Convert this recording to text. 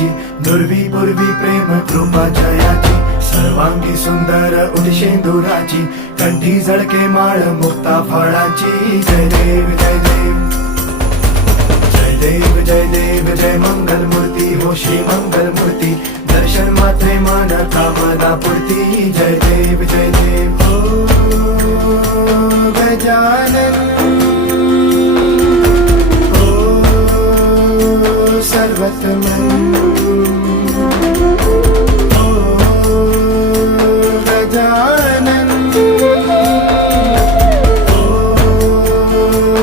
जयाची, दुर्वी पूर्वी प्रेम कृपा जयाची, सर्वांगी सुंदर उदिशेंदुराची, कंठी झळके माळ मुक्ता फळाची. जय देव जय देव जय देव जय देव जय मंगल मूर्ती हो श्री मंगल मूर्ती, दर्शन मात्रे मन कामना पूर्ती. जय देव हो गजानन हो सर्वतमन.